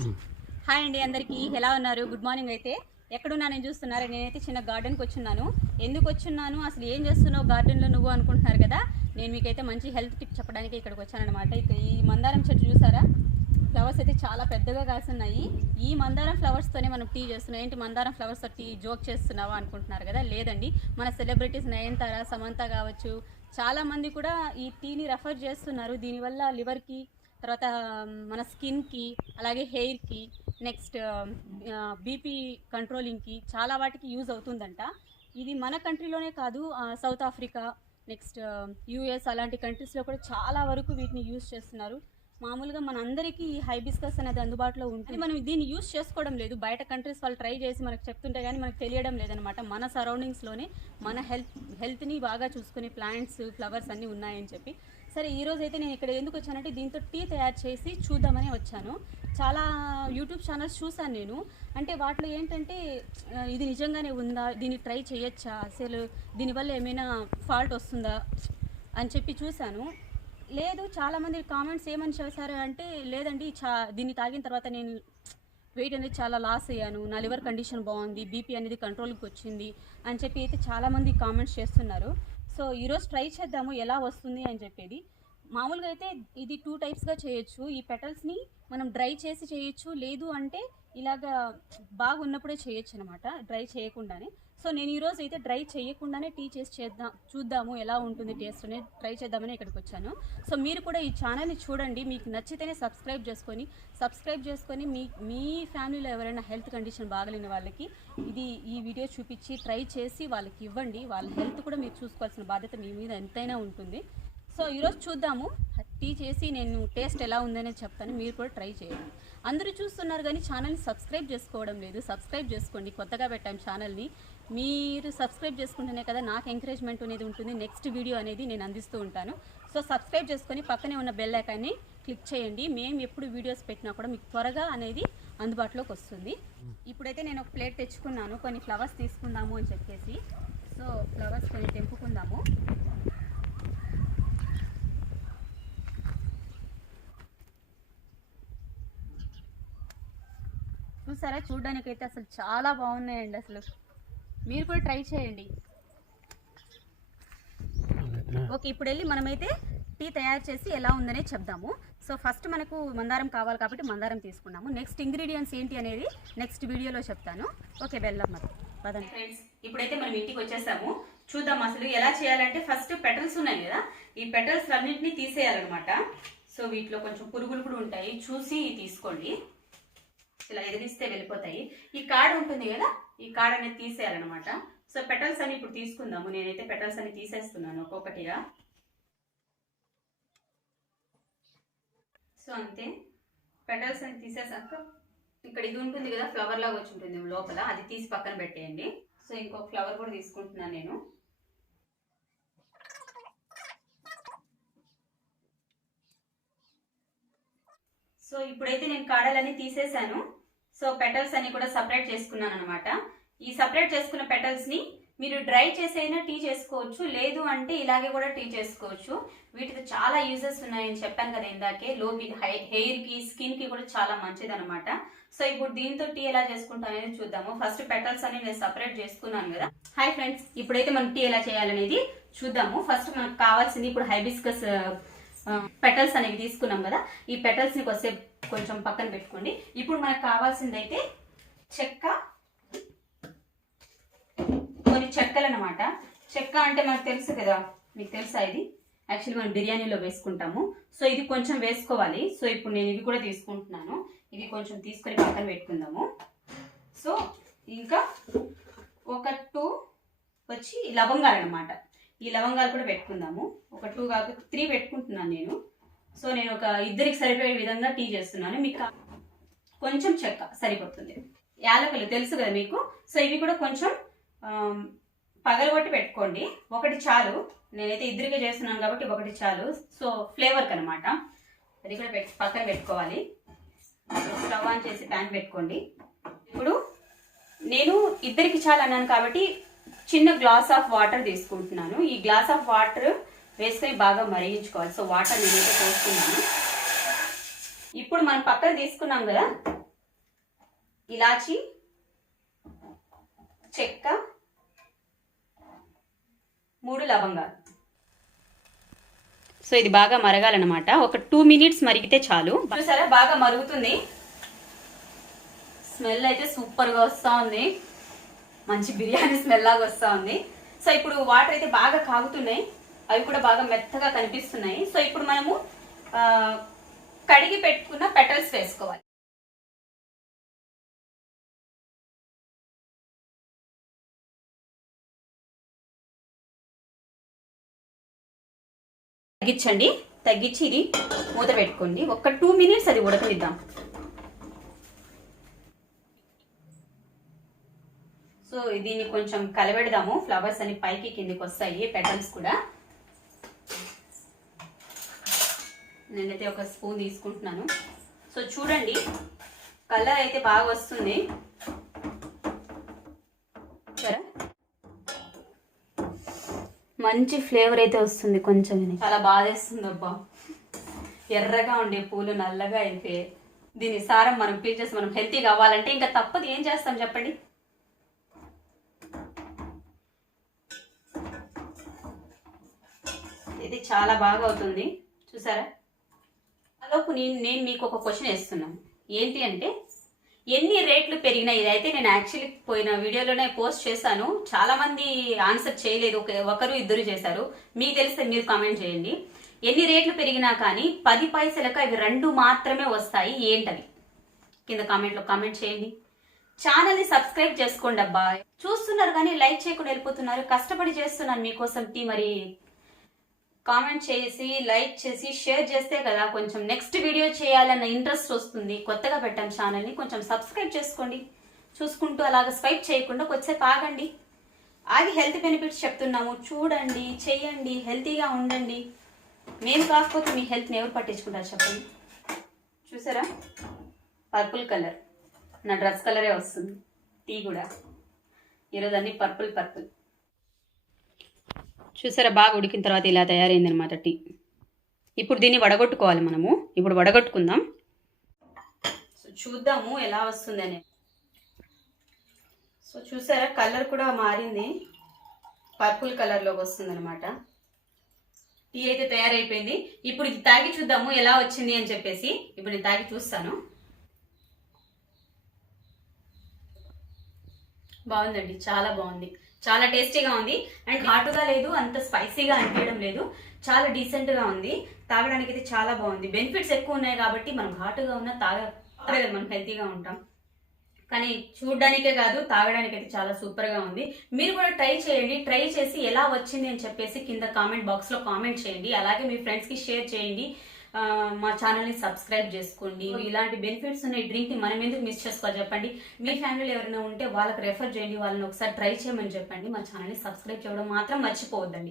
Hi అండి అందరికీ. ఎలా ఉన్నారు? గుడ్ మార్నింగ్ అయితే. ఎక్కడున్నా నేను చూస్తున్నారా. నేనైతే చిన్న గార్డెన్కి వచ్చున్నాను. ఎందుకు వచ్చున్నాను? అసలు ఏం చేస్తున్నావు గార్డెన్లో నువ్వు అనుకుంటున్నారు కదా? నేను మీకైతే మంచి హెల్త్ టిప్ చెప్పడానికి ఇక్కడికి వచ్చానమాట ఇక్కడ ఈ మందారం చెట్టు చూసారా? ఫ్లవర్స్ అయితే చాలా పెద్దగా కాస్తున్నాయి ఈ మందారం ఫ్లవర్స్తోనే మనం టీ చేస్తున్నాం. ఏంటి మందారం ఫ్లవర్స్తో టీ జోక్ చేస్తున్నావా అనుకుంటున్నారు కదా? లేదండి. మన సెలబ్రిటీస్ నయనతార సమంత కావచ్చు. చాలా మంది కూడా ఈ టీని రెఫర్ చేస్తున్నారు. దీనివల్ల లివర్కి తర్వాత um, మన స్కిన్కి అలాగే హెయిర్కి నెక్స్ట్ um, బీపీ కంట్రోలింగ్కి చాలా వాటికి యూజ్ అవుతుందంట. ఇది మన కంట్రీలోనే కాదు South Africa next um, US అలాంటి కంట్రీస్లో కూడా చాలా వరకు వీటిని యూజ్ చేస్తున్నారు. మామూలుగా మన అందరికీ ఈ హైబిస్కస్ అనేది అందుబాటులో ఉంటుంది. మనం దీన్ని యూజ్ చేసుకోవడం లేదు. బయట కంట్రీస్ వాళ్ళు ట్రై చేసి మనకు చెప్తుంటే కానీ మనకు తెలియడం లేదనమాట. మన సరౌండింగ్స్లోనే మన హెల్త్ హెల్త్ని బాగా చూసుకునే ప్లాంట్స్ ఫ్లవర్స్ అన్నీ ఉన్నాయని చెప్పి. సరే ఈరోజు అయితే నేను ఇక్కడ ఎందుకు వచ్చానంటే దీంతో టీ తయారు చేసి చూద్దామని వచ్చాను. చాలా యూట్యూబ్ ఛానల్స్ చూసాను నేను. అంటే వాటిలో ఏంటంటే ఇది నిజంగానే ఉందా? దీన్ని ట్రై చేయొచ్చా? అసలు దీనివల్ల ఏమైనా ఫాల్ట్ వస్తుందా? అని చెప్పి చూశాను. లేదు చాలామంది కామెంట్స్ ఏమని చేశారు అంటే లేదండి చా దీన్ని తాగిన తర్వాత నేను వెయిట్ అనేది చాలా లాస్ అయ్యాను. నా లివర్ కండిషన్ బాగుంది బీపీ అనేది కంట్రోల్కి వచ్చింది అని చెప్పి అయితే చాలామంది కామెంట్స్ చేస్తున్నారు. సో ఈరోజు ట్రై చేద్దాము ఎలా వస్తుంది అని చెప్పేది. మామూలుగా అయితే ఇది టూ టైప్స్గా చేయొచ్చు. ఈ పెటల్స్ని మనం డ్రై చేసి చేయొచ్చు. లేదు అంటే ఇలాగా బాగున్నప్పుడే చేయొచ్చు అనమాట డ్రై చేయకుండానే. సో నేను ఈరోజు అయితే డ్రై చేయకుండానే టీ చేసి చేద్దాం చూద్దాము ఎలా ఉంటుంది టేస్ట్ అనేది. ట్రై చేద్దామని ఇక్కడికి వచ్చాను. సో మీరు కూడా ఈ ఛానల్ని చూడండి మీకు నచ్చితేనే సబ్స్క్రైబ్ చేసుకొని సబ్స్క్రైబ్ చేసుకొని మీ మీ ఫ్యామిలీలో ఎవరైనా హెల్త్ కండిషన్ బాగలేని వాళ్ళకి ఇది ఈ వీడియో చూపించి ట్రై చేసి వాళ్ళకి ఇవ్వండి. వాళ్ళ హెల్త్ కూడా మీరు చూసుకోవాల్సిన బాధ్యత మీ మీద ఎంతైనా ఉంటుంది. సో ఈరోజు చూద్దాము. టీ చేసి నేను టేస్ట్ ఎలా ఉందనే చెప్తాను. మీరు కూడా ట్రై చేయండి. అందరూ చూస్తున్నారు కానీ ఛానల్ని సబ్స్క్రైబ్ చేసుకోవడం లేదు. సబ్స్క్రైబ్ చేసుకోండి. కొత్తగా పెట్టాం ఛానల్ని. మీరు సబ్స్క్రైబ్ చేసుకుంటేనే కదా నాకు ఎంకరేజ్మెంట్ అనేది ఉంటుంది. నెక్స్ట్ వీడియో అనేది నేను అందిస్తూ ఉంటాను. సో సబ్స్క్రైబ్ చేసుకొని పక్కనే ఉన్న బెల్ ఐకాన్ని క్లిక్ చేయండి. మేము ఎప్పుడు వీడియోస్ పెట్టినా కూడా మీకు త్వరగా అనేది అందుబాటులోకి వస్తుంది. ఇప్పుడైతే నేను ఒక ప్లేట్ తెచ్చుకున్నాను. కొన్ని ఫ్లవర్స్ తీసుకుందాము అని చెప్పేసి. సో ఫ్లవర్స్ కొన్ని తెంపుకుందాము. చూసారా అయితే అసలు చాలా బాగున్నాయండి అసలు. మీరు కూడా ట్రై చేయండి. ఓకే ఇప్పుడు వెళ్ళి మనమైతే టీ తయారు చేసి ఎలా ఉందనే చెప్దాము. సో ఫస్ట్ మనకు మందారం కావాలి కాబట్టి మందారం తీసుకున్నాము. నెక్స్ట్ ఇంగ్రీడియంట్స్ ఏంటి అనేది నెక్స్ట్ వీడియోలో చెప్తాను. ఓకే వెళ్దాం మరి. పదండి. ఫ్రెండ్స్ ఇప్పుడైతే మనం ఇంటికి వచ్చేసాము. చూద్దాం అసలు ఎలా చేయాలంటే ఫస్ట్ పెటల్స్ ఉన్నాయి కదా ఈ పెటల్స్ అన్నింటినీ తీసేయాలన్నమాట. సో వీటిలో కొంచెం పురుగులు కూడా ఉంటాయి. చూసి తీసుకోండి. ఇలా ఎదిరిస్తే వెళ్ళిపోతాయి. ఈ కాడ ఉంటుంది కదా ఈ కాడ అనేది తీసేయాలన్నమాట. సో పెటల్స్ అని ఇప్పుడు తీసుకుందాము. నేనైతే పెటల్స్ అని తీసేస్తున్నాను ఒక్కొక్కటిగా. సో అంతే. పెటల్స్ అని తీసేసాక ఇక్కడ ఇది ఉంటుంది కదా ఫ్లవర్ లాగా వచ్చి ఉంటుంది లోపల. అది తీసి పక్కన పెట్టేయండి. సో ఇంకొక ఫ్లవర్ కూడా తీసుకుంటున్నాను నేను. సో ఇప్పుడైతే నేను కాడలన్నీ తీసేశాను సో పెటల్స్ అన్ని కూడా సపరేట్ చేసుకున్నాను అనమాట ఈ సపరేట్ చేసుకున్న పెటల్స్ని మీరు డ్రై చేసైనా టీ చేసుకోవచ్చు లేదు అంటే ఇలాగే కూడా టీ చేసుకోవచ్చు. వీటితో చాలా యూజెస్ ఉన్నాయని చెప్పాను కదా ఇందాకే. లో హెయిర్కి స్కిన్కి కూడా చాలా మంచిది అనమాట సో ఇప్పుడు దీంతో టీ ఎలా చేసుకుంటాం అనేది చూద్దాము. ఫస్ట్ పెటల్స్ అని నేను సపరేట్ చేసుకున్నాను కదా. హాయ్ ఫ్రెండ్స్ ఇప్పుడైతే మనం టీ ఎలా చేయాలనేది చూద్దాము. ఫస్ట్ మనకు కావాల్సింది ఇప్పుడు హైబిస్కస్ పెటల్స్ అనేవి తీసుకున్నాం కదా ఈ పెటల్స్ని కొద్దిసేపు కొంచెం పక్కన పెట్టుకోండి. ఇప్పుడు మనకు కావాల్సింది అయితే చెక్క కొన్ని చెక్కలు అనమాట చెక్క అంటే మనకు తెలుసు కదా మీకు తెలుసా ఇది? యాక్చువల్లీ మనం బిర్యానీలో వేసుకుంటాము. సో ఇది కొంచెం వేసుకోవాలి. సో ఇప్పుడు నేను ఇవి కూడా తీసుకుంటున్నాను. ఇవి కొంచెం తీసుకొని పక్కన పెట్టుకుందాము. సో ఇంకా ఒక టూ వచ్చి లవంగాలు అనమాట ఈ లవంగాలు కూడా పెట్టుకుందాము. ఒక టూ కాక త్రీ పెట్టుకుంటున్నాను నేను. సో నేను ఒక ఇద్దరికి సరిపోయే విధంగా టీ చేస్తున్నాను. మీకు కొంచెం చెక్క సరిపోతుంది. యాలకులు తెలుసు కదా మీకు? సో ఇవి కూడా కొంచెం పగలగొట్టి పెట్టుకోండి. ఒకటి చాలు. నేనైతే ఇద్దరికే చేస్తున్నాను కాబట్టి ఒకటి చాలు. సో ఫ్లేవర్కి అనమాట అది కూడా పెట్టి పక్కన పెట్టుకోవాలి. స్టవ్ ఆన్ చేసి ప్యాన్ పెట్టుకోండి. ఇప్పుడు నేను ఇద్దరికి చాలు అన్నాను కాబట్టి చిన్న గ్లాస్ ఆఫ్ వాటర్ తీసుకుంటున్నాను. ఈ గ్లాస్ ఆఫ్ వాటర్ వేసుకొని బాగా మరిగించుకోవాలి. సో వాటర్ నేనైతే పోస్తున్నాను. ఇప్పుడు మనం పక్కన తీసుకున్నాం కదా ఇలాచి చెక్క మూడు లవంగాలు. సో ఇది బాగా మరగాలన్నమాట. ఒక టూ మినిట్స్ మరిగితే చాలు. సరే బాగా మరుగుతుంది. స్మెల్ అయితే సూపర్గా వస్తూ ఉంది. మంచి బిర్యానీ స్మెల్ లాగా వస్తూ ఉంది. సో ఇప్పుడు వాటర్ అయితే బాగా కాగుతున్నాయి. అవి కూడా బాగా మెత్తగా కనిపిస్తున్నాయి. సో ఇప్పుడు మనము కడిగి పెట్టుకున్న పెటల్స్ వేసుకోవాలి. తగ్గించండి. తగ్గించి ఇది మూత పెట్టుకోండి. ఒక టూ మినిట్స్ అది ఉడకనిద్దాం. సో దీన్ని కొంచెం కలబెడదాము. ఫ్లవర్స్ అని పైకి కిందికి వస్తాయి. పెటల్స్ కూడా. నేనైతే ఒక స్పూన్ తీసుకుంటున్నాను. సో చూడండి కలర్ అయితే బాగా వస్తుంది. సరే. మంచి ఫ్లేవర్ అయితే వస్తుంది కొంచెం చాలా బాధేస్తుంది అబ్బా. ఎర్రగా ఉండే పూలు నల్లగా అయితే దీని సారం మనం పీల్ మనం హెల్తీగా అవ్వాలంటే ఇంకా తప్పదు. ఏం చేస్తాం చెప్పండి? ఇది చాలా బాగా అవుతుంది. చూసారా? అలోపు నేను నేను మీకు ఒక క్వశ్చన్ వేస్తున్నాను. ఏంటి అంటే ఎన్ని రేట్లు పెరిగినాయి ఇదైతే నేను యాక్చువల్లీ పోయిన వీడియోలోనే పోస్ట్ చేశాను. చాలా మంది ఆన్సర్ చేయలేదు. ఒక- ఒకరు ఇద్దరు చేశారు. మీకు తెలిస్తే మీరు కామెంట్ చేయండి. ఎన్ని రేట్లు పెరిగినా కానీ పది పైసలకు అవి రెండు మాత్రమే వస్తాయి. ఏంటవి? కింద కామెంట్లో కామెంట్ చేయండి. ఛానల్ని సబ్స్క్రైబ్ చేసుకోండి అబ్బా. చూస్తున్నారు కానీ లైక్ చేయకుండా వెళ్ళిపోతున్నారు. కష్టపడి చేస్తున్నాను మీకోసం టీ మరి. కామెంట్ చేసి లైక్ చేసి షేర్ చేస్తే కదా కొంచెం నెక్స్ట్ వీడియో చేయాలన్న ఇంట్రెస్ట్ వస్తుంది. కొత్తగా పెట్టాం ఛానల్ని కొంచెం సబ్స్క్రైబ్ చేసుకోండి. చూసుకుంటూ అలాగ స్వైప్ చేయకుండా కొద్దిసేపు ఆగండి. ఆగి హెల్త్ బెనిఫిట్స్ చెప్తున్నాము. చూడండి చెయ్యండి హెల్తీగా ఉండండి. మేము కాకపోతే మీ హెల్త్ని ఎవరు పట్టించుకుంటారు చెప్పండి? చూసారా? Purple colour. నా డ్రెస్ కలరే వస్తుంది. టీ కూడా. ఈరోజు అన్ని పర్పుల్ పర్పుల్. చూసారా? బాగా ఉడికిన తర్వాత ఇలా తయారైందనమాట టీ. ఇప్పుడు దీన్ని వడగొట్టుకోవాలి మనము. ఇప్పుడు వడగొట్టుకుందాం. సో చూద్దాము ఎలా వస్తుందని. సో చూసారా? కలర్ కూడా మారింది. పర్పుల్ కలర్లోకి వస్తుంది అనమాట టీ అయితే తయారైపోయింది. ఇప్పుడు ఇది తాగి చూద్దాము ఎలా వచ్చింది అని చెప్పేసి. ఇప్పుడు నేను తాగి చూస్తాను. బాగుందండి. చాలా బాగుంది. చాలా టేస్టీగా ఉంది. అండ్ ఘాటుగా లేదు అంత స్పైసీగా అనిపించడం లేదు. చాలా డీసెంట్గా ఉంది. తాగడానికి అయితే చాలా బాగుంది. బెనిఫిట్స్ ఎక్కువ ఉన్నాయి కాబట్టి మనం ఘాటుగా ఉన్న తాగ తాగలేదు మనం హెల్తీగా ఉంటాం. కానీ చూడడానికే కాదు తాగడానికి అయితే చాలా సూపర్గా ఉంది. మీరు కూడా ట్రై చేయండి. ట్రై చేసి ఎలా వచ్చింది అని చెప్పేసి కింద కామెంట్ బాక్స్లో కామెంట్ చేయండి. అలాగే మీ ఫ్రెండ్స్కి షేర్ చేయండి. మా ఛానల్ని సబ్స్క్రైబ్ చేసుకోండి. ఇలాంటి బెనిఫిట్స్ ఉన్న ఈ డ్రింక్ని మనం ఎందుకు మిస్ చేసుకోవాలి చెప్పండి. మీ ఫ్యామిలీలో ఎవరైనా ఉంటే వాళ్ళకి రెఫర్ చేయండి. వాళ్ళని ఒకసారి ట్రై చేయమని చెప్పండి. మా ఛానల్ని సబ్స్క్రైబ్ చేయడం మాత్రం మర్చిపోవద్దండి.